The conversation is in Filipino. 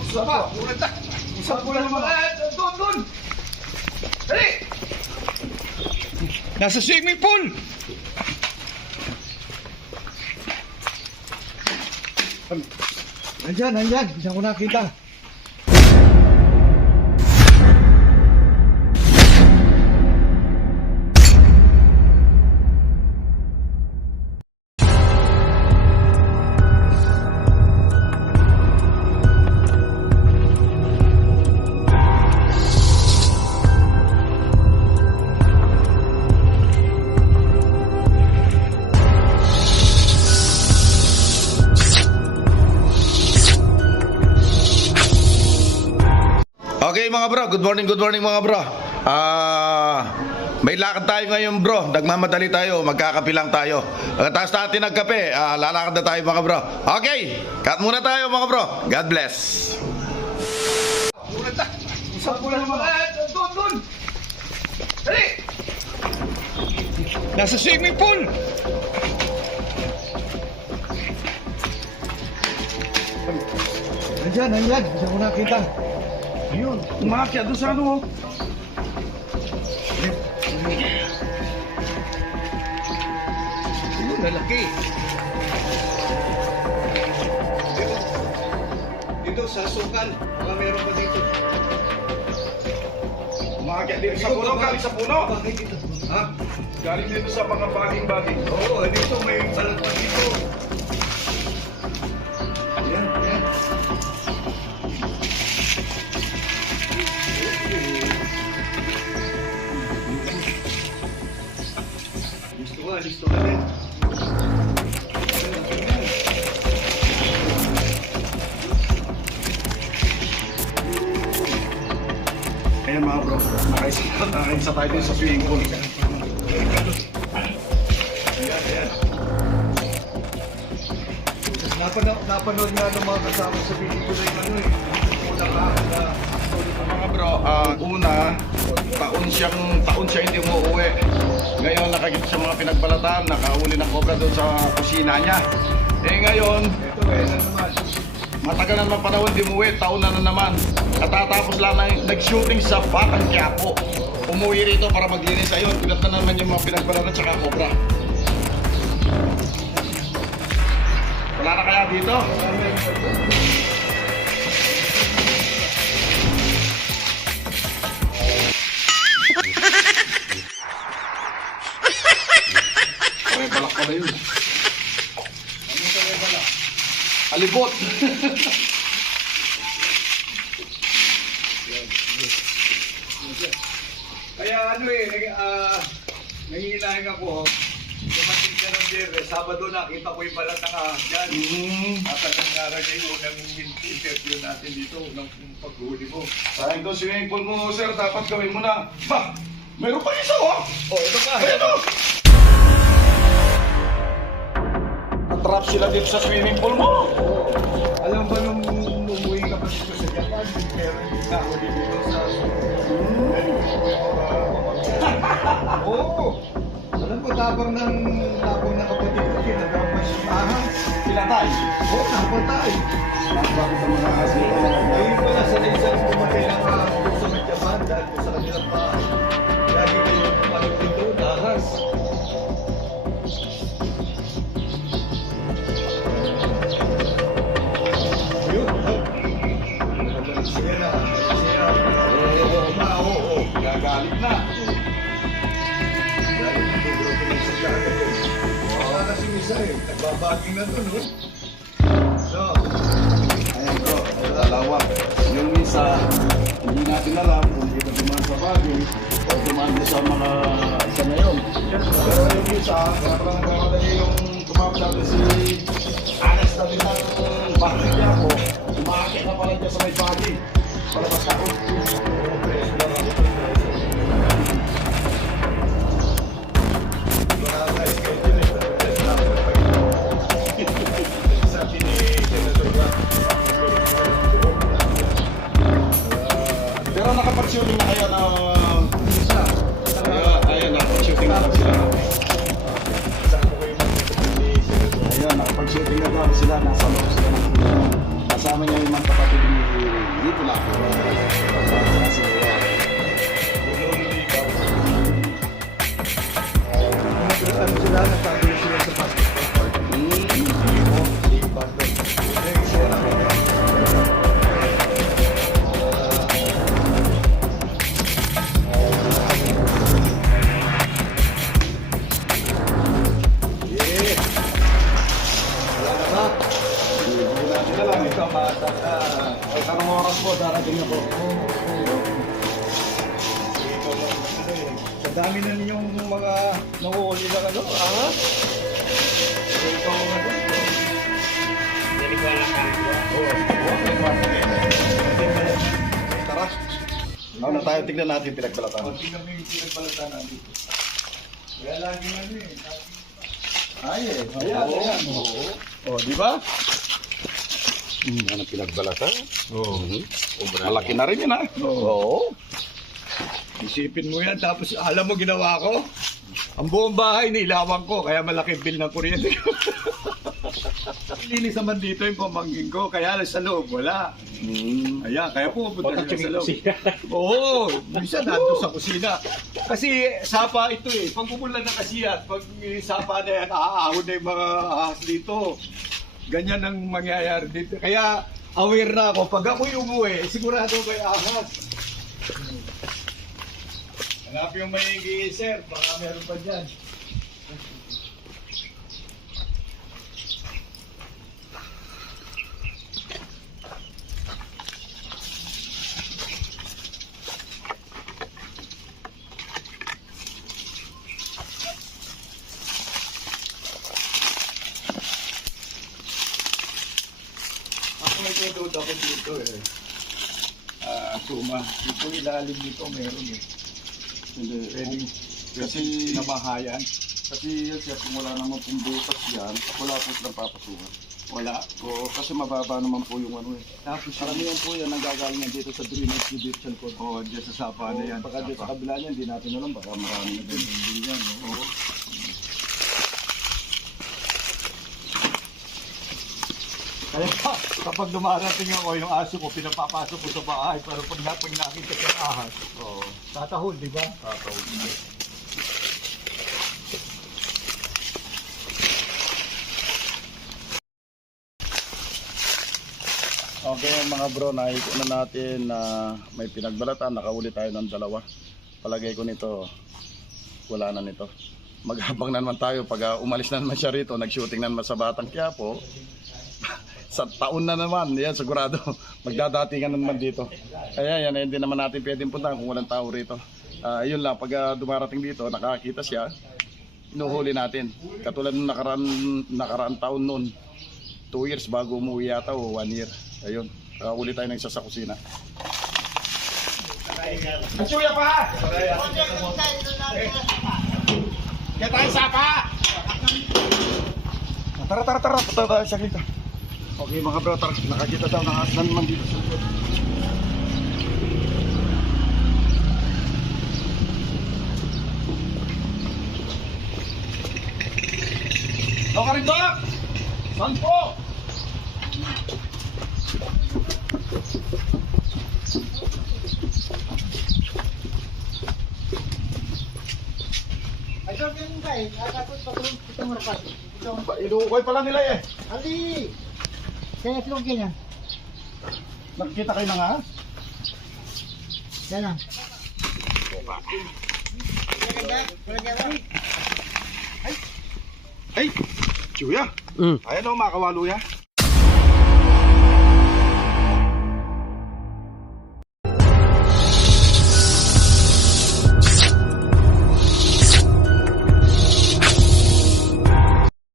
Isa pa. Isang bulan naman. Doon, doon. Dali. Nasa swimming pool! Nandyan, nandyan. Diyan ko nakita. Mga bro, good morning, good morning mga bro. Ah, may lakad tayo ngayon bro. Nagmamadali tayo, magkakape lang tayo. Pagkatapos natin nagkape, ah, lalakad na tayo mga bro. Okay, cut muna tayo mga bro. God bless. Isang bulan naman. Doon, doon. Dali. Nasa swimming pool! Nandyan, nandyan. Diyan ko nakita. Ayun. Umakyat doon sa ano. Ayun, lalaki. Dito. Dito sa sukal. Baka meron pa dito. Umakyat dito sa puno, galing sa puno. Bakit dito? Ha? Galing dito sa mga baging-baging. Oo, dito may balat pa dito. Ayan mga bro, nakaisa, tayo din sa swimming pool. Napanood, napanood nga ng mga kasama sa pelikula yung ano eh. Una ka na Mga bro, ah, una, taon siyang, taon siya hindi umuwi. Ngayon nakakita siya mga pinagbalatan, nakahuli ng cobra doon sa kusina niya. Eh ngayon, ito eh, na naman. Matagal na naman panahon di umuwi, taon na na naman. Katatapos lang na nag-shooting sa Batang Quiapo. Umuwi rito para maglinis ayun. Pinat na naman yung mga pinagbalatan at saka cobra. Wala na kaya dito? Pare balak pala yun. Alibot. Kaya ano eh, nag, ah, nangihinahing ako. Dumating ka ng Biyernes, Sabado nakita ko yung balat ng ahas dyan. Hmm. At ang nangyari kayo, unang interview natin dito, unang paghuli mo. Sayang doon swimming pool mo, sir. Dapat gawin mo na. Ba, meron pa isa, oh. Oh, ito ka. Ayan, oh. Trap sila dito sa swimming pool mo. Alam ba nung umuwi ka pa dito sa Japan, meron yung nahuli dito sa... Oo. Alam ko, tapang ng tapang ng kapatid ko, kinagapay sa. Sila tayo. Oo, oh, napatay. Bakit ang mga ahas dito? Ayun pala sa isang ahas doon sa Japan dahil sa kanilang bahay. Isa eh. Nagbabaging na doon, oh. So, Ayan bro, dalawa. Yung isa, hindi natin alam kung dito dumaan sa bagay o dumaan sa mga sa ngayon. Pero yung isa, parang kamadali yung tumawag natin si Alex na din ng bagay niya ako. Umakit na pala dyan sa may bagay. Palabas ako. Mga kapatid ni ikaw. Ano sila, nagsabi dami na ninyong mga nakuhuli ng ano, angas. Ikaw ang ano. Tara. Ano na tayo, tignan natin pinagbalatan. O, tingnan mo yung pinagbalatan natin. Kaya lagi ano eh. Ay, eh. Ayan, Oo. ayan. Oo. O, di ba? Ano pinagbalatan? Oo. Malaki na rin yun, ha? Oo. Isipin mo yan, tapos alam mo ginawa ko? Ang buong bahay nilawan ko, kaya malaki bill ng kuryente. Linis naman dito yung pamangkin ko, kaya sa loob, wala. Mm. Ayan, kaya pupunta sila sa loob. Oo, minsan nandun sa kusina. Kasi sapa ito eh, pag pumulan na kasi yan, pag sapa na yan, aahon na yung mga ahas dito. Ganyan ang mangyayari dito. Kaya aware na ako, pag ako'y umuwi, sigurado may ahas. Hanap yung may sir, baka meron pa dyan. Ako dito eh. Ah, suma. Dito ilalim nito meron eh. Hindi. Pwedeng Kasi, namahayan. kasi yan siya, kung wala naman pong butas yan, wala po silang papasukan. Wala. Oo, kasi mababa naman po yung ano eh. Tapos Karamihan po yan nanggagaling yan dito sa drainage division ko. Oh, dyan sa sapa na yan. Baka dito sa kabila niyan, hindi natin alam, baka marami na din. Hindi yan, oo. Kaya pa, kapag dumarating ako, yung aso ko, pinapapasok ko sa bahay. Pero pag napag nakita sa ahas, Oo, tatahol, di ba? tatawag. Okay mga bro, nakikita na natin na may pinagbalatan, nakahuli tayo ng dalawa. Palagay ko nito, wala na nito. Maghabang na naman tayo pag ah, umalis na naman siya rito, nag-shooting na naman sa Batang Quiapo. Sa taon na naman, yan sigurado, magdadatingan na naman dito. Kaya yan, hindi naman natin pwedeng puntahan kung walang tao rito. Ah, yun lang, pag ah, dumarating dito, nakakita siya, inuhuli natin. Katulad nung nakaraan, nakaraan taon noon, 2 years bago umuwi yata o 1 year. Ayun, uh, tayo ng isa sa kusina. Asuya pa! Kaya tayo sapa! Tara, tara, tara, punta tayo sa kita. Okay mga bro, tara, nakakita daw ng aslan naman dito sa likod. O ka rin ba? Saan po? Ay, sir, ganun ka eh. Nakakapot pa kung ito mo rapat. Inuukoy pala nila eh. Ali! Kaya silong ganyan. Nakikita kayo na nga. Yan na. Ay, Chuya. Mm. Ayan o, mga kawaluya.